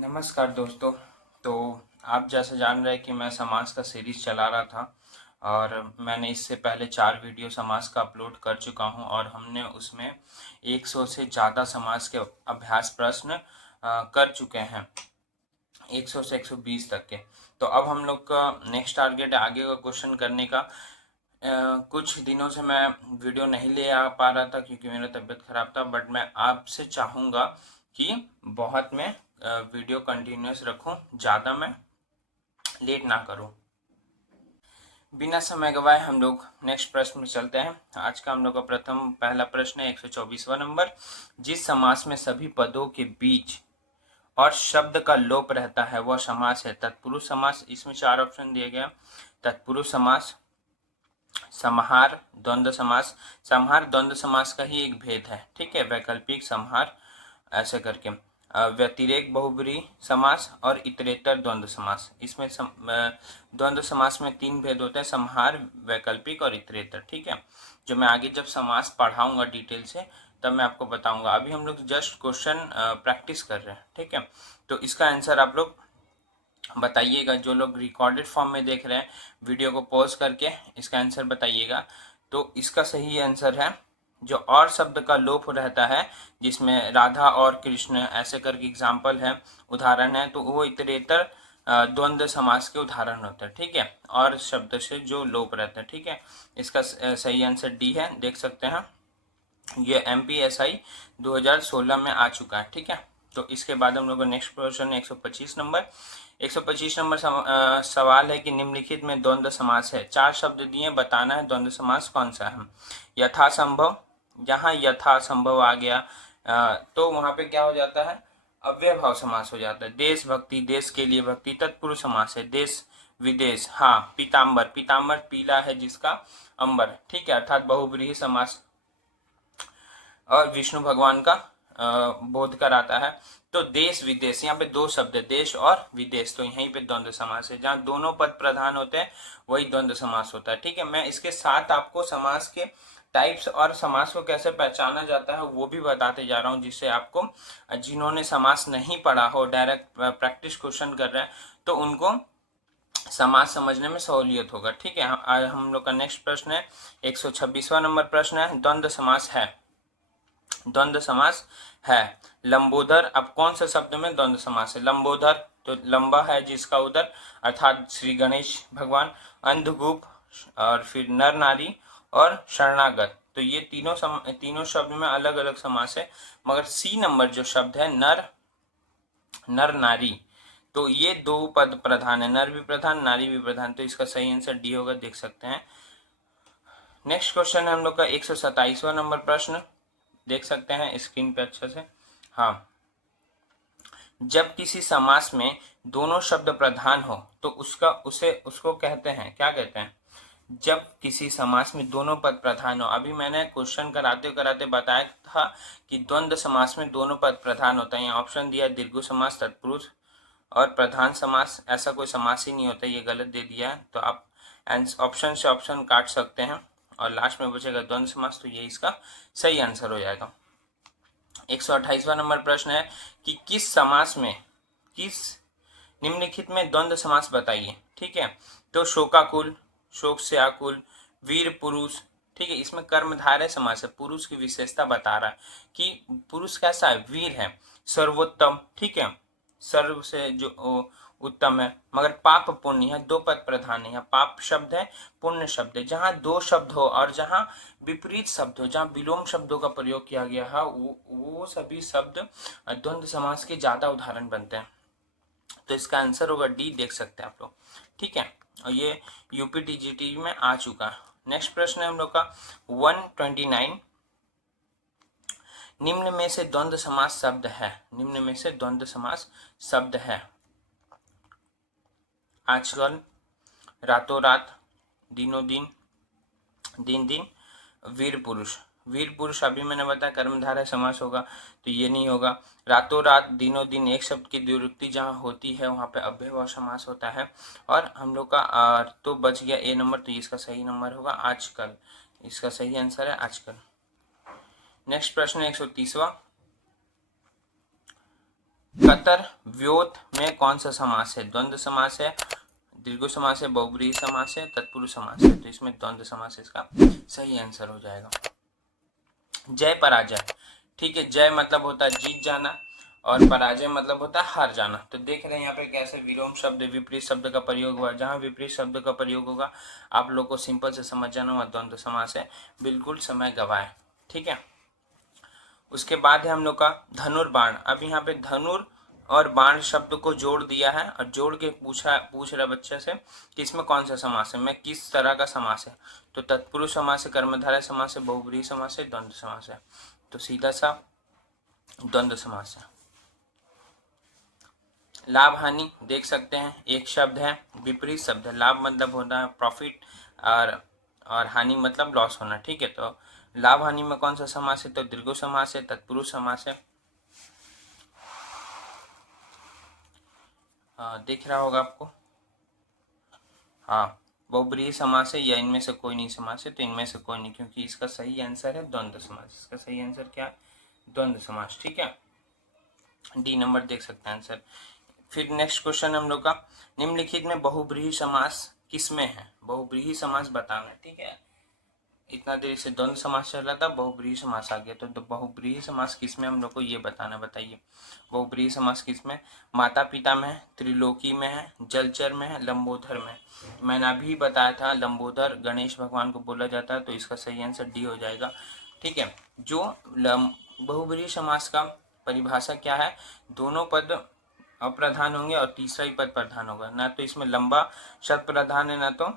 नमस्कार दोस्तों। तो आप जैसे जान रहे हैं कि मैं समाज का सीरीज चला रहा था और मैंने इससे पहले 4 वीडियो समाज का अपलोड कर चुका हूं और हमने उसमें 100 से ज़्यादा समाज के अभ्यास प्रश्न कर चुके हैं, 100 से 120 तक के। तो अब हम लोग का नेक्स्ट टारगेट है आगे का क्वेश्चन करने का। कुछ दिनों से मैं वीडियो नहीं ले आ पा रहा था क्योंकि मेरा तबीयत खराब था, बट मैं आपसे चाहूँगा कि बहुत मैं वीडियो कंटिन्यूस रखूं, ज़्यादा मैं लेट ना करूं। बिना समय गवाए हम लोग नेक्स्ट प्रश्न में चलते हैं। आज का हम लोग का पहला प्रश्न है 124वां नंबर। जिस समास में सभी पदों के बीच और शब्द का लोप रहता है वह समास है तत्पुरुष समास। इसमें 4 ऑप्शन दिए गए। तत्पुरुष समास, समाहार, द्वंद्व समास। समाहार द्वंद्व समास का ही एक भेद है, ठीक है। वैकल्पिक, समाहार, ऐसे करके व्यतिरेक बहुब्रीहि समास और इतरेतर द्वंद्व समास। इसमें द्वंद्व समास में 3 भेद होते हैं, समाहार, वैकल्पिक और इतरेतर, ठीक है। जो मैं आगे जब समास पढ़ाऊंगा डिटेल से तब मैं आपको बताऊंगा। अभी हम लोग जस्ट क्वेश्चन प्रैक्टिस कर रहे हैं, ठीक है। तो इसका आंसर आप लोग बताइएगा। जो लोग रिकॉर्डेड फॉर्म में देख रहे हैं वीडियो को पॉज करके इसका आंसर बताइएगा। तो इसका सही आंसर है जो और शब्द का लोप रहता है, जिसमें राधा और कृष्ण ऐसे करके एग्जाम्पल है, उदाहरण है, तो वो इतरेतर द्वंद्व समास के उदाहरण होते हैं, ठीक है। और शब्द से जो लोप रहता है, ठीक है। इसका सही आंसर डी है, देख सकते हैं। ये MPSI 2016 में आ चुका है, ठीक है। तो इसके बाद हम लोग का नेक्स्ट क्वेश्चन 125 नंबर। 125 नंबर सवाल है कि निम्नलिखित में द्वंद्व समास है। 4 शब्द दिए, बताना है द्वंद्व समास कौन सा है। यथासंभव, जहाँ यथासंभव आ गया तो वहां पे क्या हो जाता है, अव्ययभाव समास हो जाता है। देशभक्ति, देश के लिए भक्ति, तत्पुरुष समास है। देश विदेश, हाँ। पीताम्बर, पीताम्बर पीला है जिसका अंबर, ठीक है, अर्थात बहुब्रीहि समास। और विष्णु भगवान का बोध कराता है। तो देश विदेश, यहाँ पे 2 शब्द है, देश और विदेश, तो यहीं पे द्वंद्व समास है। जहाँ दोनों पद प्रधान होते हैं वही द्वंद्व समास होता है, ठीक है। मैं इसके साथ आपको समास के टाइप्स और समास को कैसे पहचाना जाता है वो भी बताते जा रहा हूँ, जिससे आपको, जिन्होंने समास नहीं पढ़ा हो, डायरेक्ट प्रैक्टिस क्वेश्चन कर रहे हैं, तो उनको समास समझने में सहूलियत होगा, ठीक है। आज हम लोग का नेक्स्ट प्रश्न है 126वां नंबर प्रश्न है। द्वंद्व समास है, द्वंद्व समास है। लंबोदर, अब कौन से शब्द में द्वंद्व समास है। लंबोदर, तो लंबा है जिसका उदर, अर्थात श्री गणेश भगवान। अंधगुप, और फिर नर नारी और शरणागत, तो ये तीनों शब्द में अलग अलग समास है। मगर सी नंबर जो शब्द है नर, नर नारी, तो ये 2 पद प्रधान है, नर भी प्रधान, नारी भी प्रधान, तो इसका सही आंसर डी होगा, देख सकते हैं। नेक्स्ट क्वेश्चन है हम लोग का 127वां नंबर प्रश्न, देख सकते हैं स्क्रीन पे अच्छे से। हाँ, जब किसी समास में दोनों शब्द प्रधान हो तो उसको कहते हैं, क्या कहते हैं। जब किसी समास में दोनों पद प्रधान हो, अभी मैंने क्वेश्चन कराते कराते बताया था कि द्वंद्व समास में दोनों पद प्रधान होता है। यहाँ ऑप्शन दिया दीर्घ समास, तत्पुरुष और प्रधान समास, ऐसा कोई समास ही नहीं होता, ये गलत दे दिया है। तो आप ऑप्शन से ऑप्शन काट सकते हैं और लास्ट में बचेगा द्वंद्व समास, तो ये इसका सही आंसर हो जाएगा। 128वां नंबर प्रश्न है कि किस समास में, किस निम्नलिखित में द्वंद्व समास बताइए, ठीक है। तो शोकाकुल, शोक से आकुल, वीर पुरुष, ठीक है। इसमें कर्मधारय समास है, पुरुष की विशेषता बता रहा है कि पुरुष कैसा है, वीर है। सर्वोत्तम, ठीक है, सर्व से जो उत्तम है। मगर पाप पुण्य है, 2 पद प्रधान है। पाप शब्द है, पुण्य शब्द है। जहाँ 2 शब्द हो और जहाँ विपरीत शब्द हो, जहाँ विलोम शब्दों का प्रयोग किया गया है, वो सभी शब्द द्वंद्व समास के ज्यादा उदाहरण बनते हैं। तो इसका आंसर होगा डी, देख सकते हैं आप लोग, ठीक है। और ये UPTGT में आ चुका है। नेक्स्ट प्रश्न है हम लोग का 129। निम्न में से द्वंद्व समास शब्द है, निम्न में से द्वंद्व समास शब्द है। आजकल, रातों रात, दिनों दिन, दिन दिन, वीर पुरुष। वीर पुरुष अभी मैंने बताया कर्मधारय समास होगा, तो ये नहीं होगा। रातों रात, दिनों दिन, एक शब्द की द्विरुक्ति जहाँ होती है वहाँ पे अव्ययभाव समास होता है। और हम लोग का तो बच गया ए नंबर, तो इसका सही नंबर होगा आजकल, इसका सही आंसर है आजकल। नेक्स्ट प्रश्न 130वां। कतर व्योत में कौन सा समास है? द्वंद्व समास है, दीर्घ समास है, बहुब्रीहि समास है, तत्पुरुष समास है। तो इसमें द्वंद्व समास इसका सही आंसर हो जाएगा। जय पराजय, ठीक है, जय मतलब होता है जीत जाना और पराजय मतलब होता है हार जाना। तो देख रहे हैं यहाँ पे कैसे विलोम शब्द, विपरीत शब्द का प्रयोग हुआ। जहाँ विपरीत शब्द का प्रयोग होगा आप लोग को सिंपल से समझ जाना हुआ द्वंद्व समास है, बिल्कुल समय गवाए। ठीक है, उसके बाद है हम लोग का धनुर्बाण। अब यहाँ पे धनुर और बाण शब्द को जोड़ दिया है और जोड़ के पूछ रहा बच्चे से कि इसमें कौन सा समास है, मैं किस तरह का समास है। तो तत्पुरुष समास है, कर्मधारय समास है, बहुब्रीहि समास है, द्वंद्व समास है। तो सीधा सा द्वंद्व समास है। लाभ हानि देख सकते हैं, एक शब्द है, विपरीत शब्द है। लाभ मतलब होता है प्रॉफिट और हानि मतलब लॉस होना। ठीक है, तो लाभ हानि में कौन सा समास है? तो दीर्घ समास है, तत्पुरुष समास है। दिख रहा होगा आपको। हाँ, बहुब्रीहि समास है या इनमें से कोई नहीं समास है? तो इनमें से कोई नहीं, क्योंकि इसका सही आंसर है द्वंद्व समास। इसका सही आंसर क्या है? द्वंद्व समास। ठीक है, डी नंबर देख सकते हैं आंसर। फिर नेक्स्ट क्वेश्चन हम लोग का, निम्नलिखित में बहुब्रीहि समास किसमें है? बहुब्रीहि समास बताना है। ठीक है, इतना देर से द्वंद्व समास चल रहा था, बहुब्रीहि समास आ गया। तो बहुब्रीहि समास किसमें हम लोग को ये बताना, बताइए। बहुब्रीहि समास किसमें? माता पिता में है, त्रिलोकी में है, जलचर में है, लंबोदर में। मैंने अभी बताया था लंबोदर गणेश भगवान को बोला जाता है, तो इसका सही आंसर डी हो जाएगा। ठीक है, जो बहुब्रीहि समास का परिभाषा क्या है? दोनों पद अप्रधान होंगे और तीसरा ही पद प्रधान होगा। ना तो इसमें लंबा शब्द प्रधान है, ना तो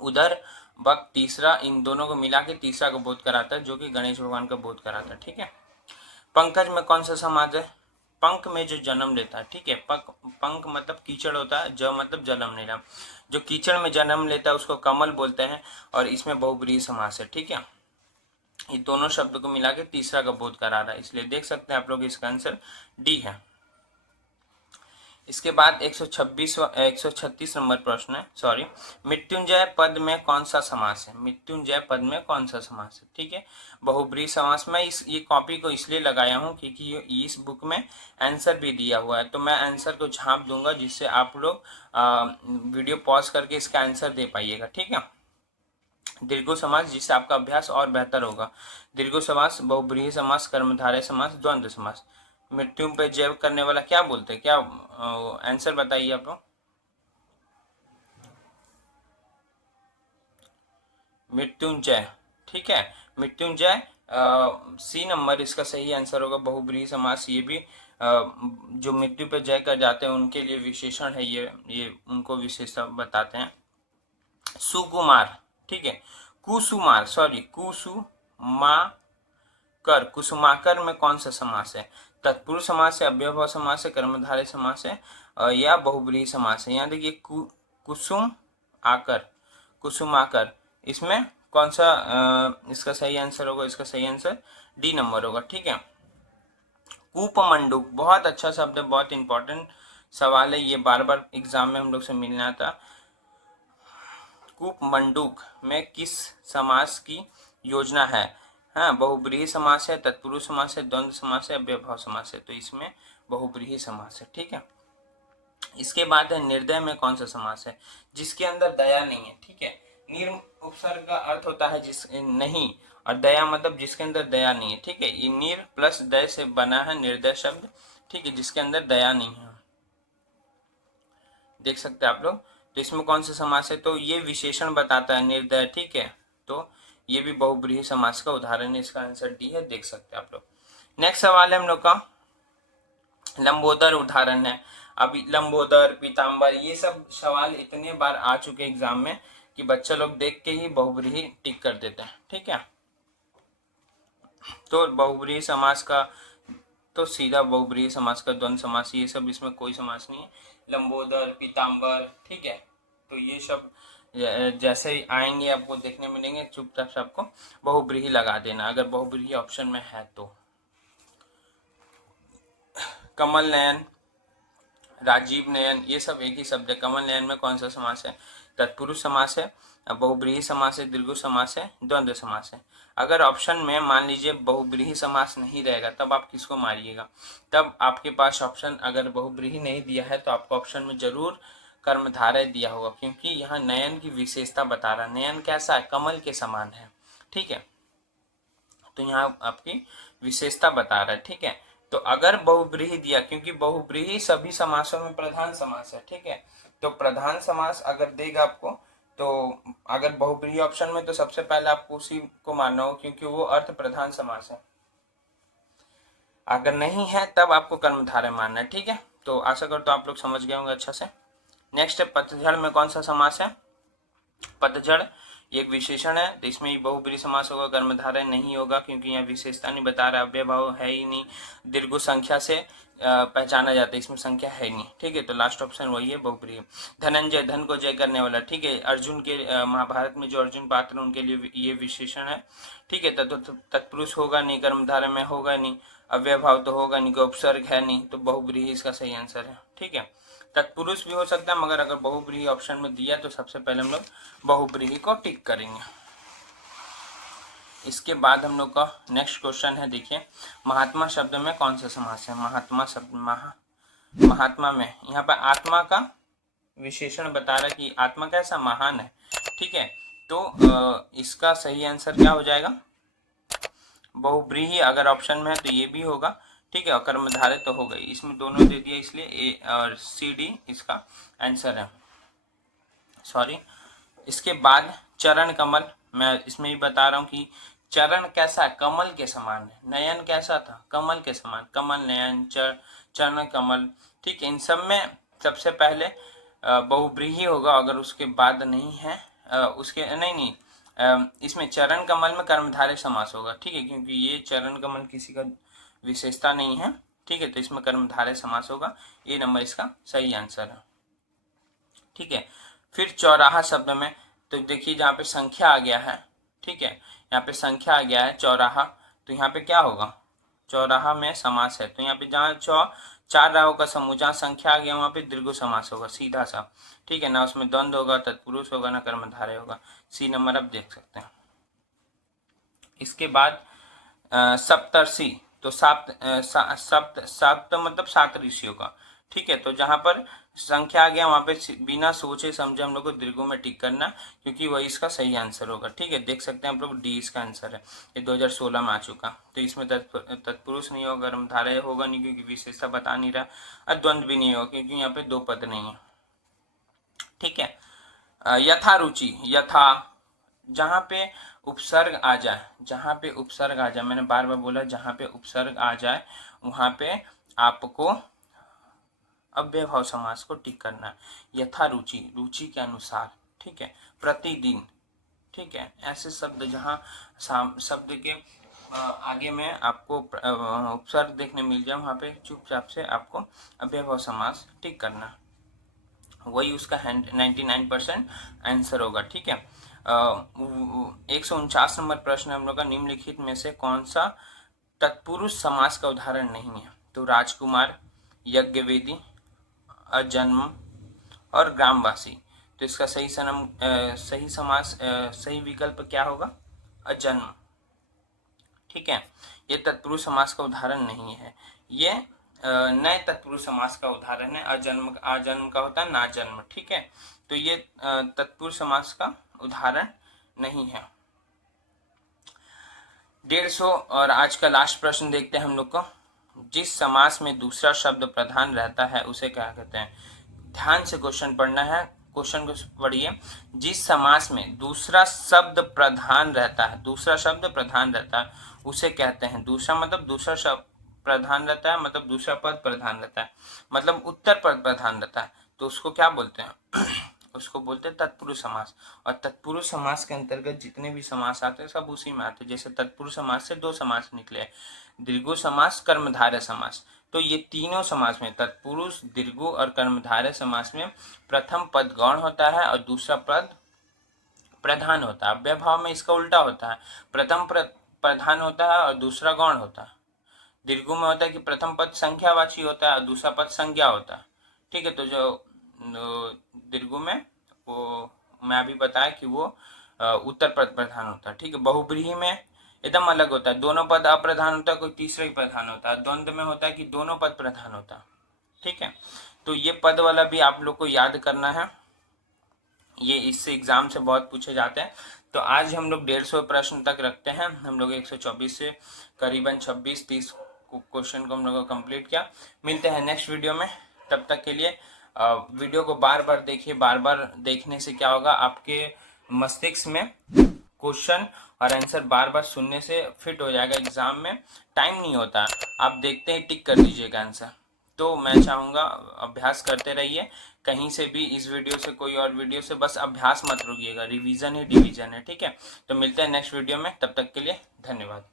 उधर वक्त तीसरा, इन दोनों को मिला के तीसरा को बोध कराता है, जो कि गणेश भगवान का बोध कराता है। ठीक है, पंकज में कौन सा समाज है? पंख में जो जन्म लेता है। ठीक है, पंख मतलब कीचड़ होता है, ज मतलब जन्म लेना। जो कीचड़ में जन्म लेता है उसको कमल बोलते हैं और इसमें बहुब्रीहि समास है। ठीक है, ये दोनों शब्द को मिला के तीसरा का बोध करा रहा है, इसलिए देख सकते हैं आप लोग इसका आंसर डी है। इसके बाद 136 नंबर प्रश्न है, सॉरी, मृत्युंजय पद में कौन सा समास है? मृत्युंजय पद में कौन सा समास है? ठीक है, बहुब्रीहि समास। मैं ये कॉपी को इसलिए लगाया हूँ क्योंकि इस बुक में आंसर भी दिया हुआ है, तो मैं आंसर को झाँप दूंगा जिससे आप लोग वीडियो पॉज करके इसका आंसर दे पाइएगा। ठीक है, दीर्घ समास, जिससे आपका अभ्यास और बेहतर होगा। दीर्घ समास, बहुब्रीहि समास, कर्मधारय समास, द्वंद्व समास। मृत्यु पे जय करने वाला क्या बोलते हैं? क्या आंसर बताइए आप लोग। मृत्युंजय। ठीक है, मृत्युंजय सी नंबर इसका सही आंसर होगा। बहुब्रीहि समास ये भी जो मृत्यु पे जय कर जाते हैं उनके लिए विशेषण है, ये उनको विशेषण बताते हैं। सुकुमार, ठीक है, कुसुमार, सॉरी, कुसुमाकर, कुसुमाकर में कौन सा समास है? तत्पुरुष समास है, अव्ययभाव समास है, कर्मधारय समास है या बहुब्रीहि समास है? यहाँ देखिए कुसुम आकर, कुसुमाकर, इसमें कौन सा इसका सही आंसर होगा? इसका सही आंसर डी नंबर होगा। ठीक है, कूपमंडूक बहुत अच्छा शब्द है, बहुत इंपॉर्टेंट सवाल है, ये बार बार एग्जाम में हम लोग से मिलना था। कूपमंडूक में किस समास की योजना है? हाँ, बहुब्रीहि समास है, तत्पुरुष समास है, द्वंद्व समास है, अव्ययभाव समास है। तो इसमें बहुब्रीहि समास है। ठीक है, इसके बाद है निर्दय में कौन सा समास है? जिसके अंदर दया नहीं है। ठीक है, निर उपसर्ग का अर्थ होता है जिस नहीं, और दया मतलब जिसके अंदर दया नहीं है। ठीक है, ये निर प्लस दय से बना है निर्दय शब्द। ठीक है, जिसके अंदर दया नहीं है, देख सकते हैं आप लोग। तो इसमें कौन सा समास है? तो ये विशेषण बताता है निर्दय। ठीक है, तो ये भी बहुब्रीहि समास का उदाहरण है, इसका आंसर डी है, देख सकते हैं आप लोग। नेक्स्ट सवाल है हम लोग का, लंबोदर उदाहरण है। अभी लंबोदर, पीताम्बर, ये सब सवाल इतने बार आ चुके एग्जाम में कि बच्चे लोग देख के ही बहुब्रीहि टिक कर देते हैं। ठीक है, तो बहुब्रीहि समास का तो सीधा बहुब्रीहि समास का द्वंद्व समास, ये सब इसमें कोई समास नहीं है। लंबोदर, पीताम्बर, ठीक है, तो ये सब जैसे ही आएंगे आपको देखने मिलेंगे, चुपचाप से आपको बहुब्रीहि लगा देना अगर बहुब्रीहि ऑप्शन में है तो। कमल नयन, राजीव नयन, ये सब एक ही शब्द है। कमल नयन में कौन सा समास है? तत्पुरुष समास है, बहुब्रीहि समास है, दीर्घ समास है, द्वंद्व समास है। अगर ऑप्शन में मान लीजिए बहुब्रीहि समास नहीं रहेगा तब आप किसको मारिएगा? तब आपके पास ऑप्शन अगर बहुब्रीहि नहीं दिया है तो आपको ऑप्शन में जरूर कर्मधारय दिया होगा, क्योंकि यहाँ नयन की विशेषता बता रहा है। नयन कैसा है? कमल के समान है। ठीक है, तो यहाँ आपकी विशेषता बता रहा है। ठीक है, तो अगर बहुब्रीहि दिया, क्योंकि बहुब्रीहि सभी समासों में प्रधान समास है। ठीक है, तो प्रधान समास अगर देगा आपको, तो अगर बहुब्रीहि ऑप्शन में तो सबसे पहले आपको उसी को मानना हो, क्योंकि वो अर्थ प्रधान समास है। अगर नहीं है तब आपको कर्मधारय मानना है। ठीक है, तो आशा करता हूं आप लोग समझ गए होंगे अच्छा से। नेक्स्ट है पतझड़ में कौन सा समास है? पतझड़ एक विशेषण है, तो इसमें बहुब्रीहि समास होगा, कर्मधारय नहीं होगा, क्योंकि यहाँ विशेषता नहीं बता रहा, अव्ययभाव है ही नहीं, दीर्घ संख्या से पहचाना जाता है, इसमें संख्या है नहीं। ठीक है, तो लास्ट ऑप्शन वही है बहुब्रीहि। धनंजय, धन को जय करने वाला। ठीक है, अर्जुन के महाभारत में जो अर्जुन पात्र है उनके लिए ये विशेषण है। ठीक है, तत्पुरुष होगा नहीं, कर्मधारय में होगा नहीं, अव्ययभाव तो होगा नहीं, उपसर्ग है नहीं, तो बहुब्रीहि इसका सही आंसर है। ठीक है, तत्पुरुष भी हो सकता है, मगर अगर बहुब्रीहि ऑप्शन में दिया तो सबसे पहले हम लोग बहुब्रीहि को टिक करेंगे। इसके बाद हम लोग का नेक्स्ट क्वेश्चन है, देखिए महात्मा शब्द में कौन सा समास है? महात्मा शब्द महात्मा में यहाँ पर आत्मा का विशेषण बता रहा है कि आत्मा कैसा? महान है। ठीक है, तो इसका सही आंसर क्या हो जाएगा? बहुब्रीहि अगर ऑप्शन में है तो ये भी होगा। ठीक है, और कर्मधारय तो हो गई, इसमें दोनों दे दिया, इसलिए ए और सी डी इसका आंसर है। सॉरी, इसके बाद चरण कमल, मैं इसमें ही बता रहा हूँ कि चरण कैसा है? कमल के समान है। नयन कैसा था? कमल के समान, कमल नयन चरण कमल। ठीक है, इन सब में सबसे पहले बहुब्रीहि होगा, अगर उसके बाद नहीं है उसके नहीं इसमें चरण कमल में कर्मधारय समास होगा। ठीक है, क्योंकि ये चरण कमल किसी का विशेषता नहीं है। ठीक है, तो इसमें कर्मधारय समास होगा, ये नंबर इसका सही आंसर है। ठीक है, फिर चौराहा शब्द में, तो देखिए जहाँ पे संख्या आ गया है, ठीक है, यहाँ पे संख्या आ गया है चौराहा, तो यहाँ पे क्या होगा? चौराहा में समास है, तो यहाँ पे जहाँ चार राहों का समूह, जहाँ संख्या आ गया वहाँ पे दीर्घ समास होगा, सीधा सा। ठीक है, ना उसमें द्वंद्व होगा, तत्पुरुष होगा, ना कर्मधारय होगा। सी नंबर आप देख सकते हैं। इसके बाद सप्तर्षि, तो सप्त मतलब 7 ऋषियों का। ठीक है, तो जहां पर संख्या आ गया वहां पे बिना सोचे समझे हम लोग को दीर्घों में टिक करना, क्योंकि वही इसका सही आंसर होगा। ठीक है, देख सकते हैं हम लोग डी इसका आंसर है, ये 2016 में आ चुका, तो इसमें तत्पुरुष नहीं होगा, कर्मधारय होगा नहीं क्योंकि विशेषता बता नहीं रहा, और द्वंद्व भी नहीं होगा क्योंकि यहाँ पे 2 पद नहीं है। ठीक है, यथा रुचि, यथा जहाँ पे उपसर्ग आ जाए, जहाँ पे उपसर्ग आ जाए, मैंने बार बार बोला जहाँ पे उपसर्ग आ जाए वहाँ पे आपको अव्ययभाव समास को टिक करना है। यथा रुचि, रुचि के अनुसार। ठीक है, प्रतिदिन। ठीक है, ऐसे शब्द जहाँ शब्द के आगे में आपको उपसर्ग देखने मिल जाए वहाँ पे चुपचाप से आपको अव्ययभाव समास टिक करना, वही उसका 99% आंसर होगा। ठीक है, 149 नंबर प्रश्न हम लोग का, निम्नलिखित में से कौन सा तत्पुरुष समास का उदाहरण नहीं है? तो राजकुमार, यज्ञवेदी, अजन्म और ग्रामवासी। तो इसका सही समास सही विकल्प क्या होगा? अजन्म। ठीक है, ये तत्पुरुष समास का उदाहरण नहीं है, ये नए तत्पुरुष समास का उदाहरण है। अजन्म का होता है ना जन्म। ठीक है, तो ये तत्पुरुष समास का उदाहरण नहीं है। 150 और आज का लास्ट प्रश्न देखते हैं हम लोग को। जिस समास में दूसरा शब्द प्रधान रहता है उसे क्या कहते हैं? ध्यान से क्वेश्चन पढ़ना है, क्वेश्चन को पढ़िए। जिस समास में दूसरा शब्द प्रधान रहता है, दूसरा शब्द प्रधान रहता है उसे कहते हैं, दूसरा मतलब दूसरा शब्द प्रधान रहता है, मतलब दूसरा पद प्रधान रहता है, मतलब उत्तर पद प्रधान रहता है, तो उसको क्या बोलते हैं? उसको बोलते हैं तत्पुरुष समास। और तत्पुरुष समास के अंतर्गत जितने भी समास आते हैं सब उसी में आते हैं। जैसे तत्पुरुष समास से 2 समास निकले, दीर्घ समास, कर्मधारय समास। तो ये तीनों समास में, तत्पुरुष, दीर्घ और कर्मधारय समास में, प्रथम पद गौण होता है और दूसरा पद प्रधान होता है। अव्ययभाव में इसका उल्टा होता है, प्रथम प्रधान होता है और दूसरा गौण होता है। दीर्घ में होता है कि प्रथम पद संख्यावाची होता है और दूसरा पद संज्ञा होता है। ठीक है, तो जो दीर्घ में वो मैं अभी बताया कि वो उत्तर पद प्रधान होता है। ठीक है, बहुब्रीहि में एकदम अलग होता है, दोनों पद अप्रधान होता है, कोई तीसरा ही प्रधान होता है। द्वंद्व में होता है कि दोनों पद प्रधान होता है। ठीक है, तो ये पद वाला भी आप लोग को याद करना है, ये इससे एग्जाम से बहुत पूछे जाते हैं। तो आज हम लोग 150 प्रश्न तक रखते हैं। हम लोग 124 से करीबन 26-30 क्वेश्चन को हम लोगों को कंप्लीट किया। मिलते हैं नेक्स्ट वीडियो में, तब तक के लिए वीडियो को बार बार देखिए। बार बार देखने से क्या होगा, आपके मस्तिष्क में क्वेश्चन और आंसर बार बार सुनने से फिट हो जाएगा। एग्जाम में टाइम नहीं होता, आप देखते ही टिक कर दीजिएगा आंसर। तो मैं चाहूँगा अभ्यास करते रहिए, कहीं से भी इस वीडियो से कोई और वीडियो से बस अभ्यास मत रुकिएगा, रिवीजन ही डिवीजन है। ठीक है, तो मिलते हैं नेक्स्ट वीडियो में, तब तक के लिए धन्यवाद।